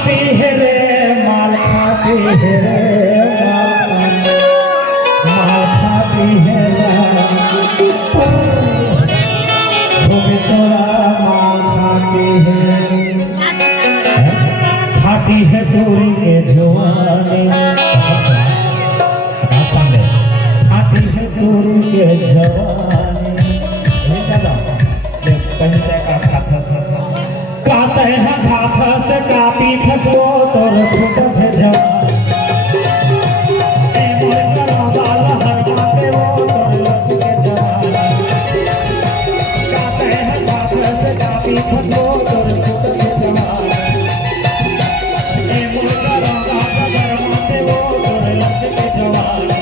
खाती है रे माल खाती है रे माल खाती है वो बेचारा माल खाती है दूरी के जवानी खाती है दूरी के जवानी काते हैं घाथा से कापी खसो तोर फुट है जवान ए मोर करा वाला हर बाते वो तोर लस के जवान काते हैं घाथा से कापी खसो तोर फुट है जवान ए मोर करा वाला हर बाते वो तोर लस के जवान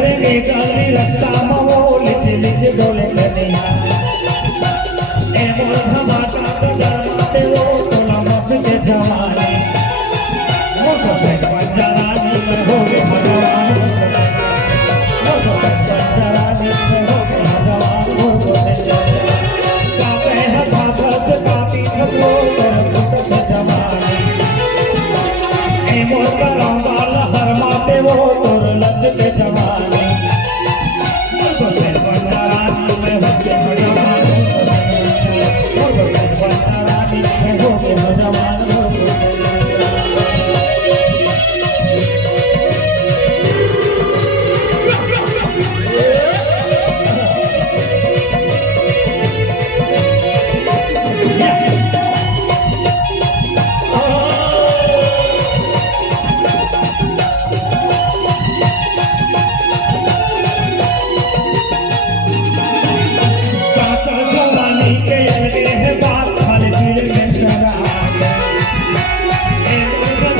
रास्ता मोल चिलिज डोले कनिया ए मोर धमाका तो डरते वो तोला मस के जवानी मोटो से जवानी में हो गए भगवान मोटो से जवानी में हो गए भगवान मोटो से कापे है भाषा से कापी खसो तोला फुट से जवानी ए मोर करां वाला हर माते वो तोर लज के जवानी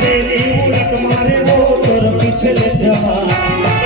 मारे वो तोर पीछे ले जवान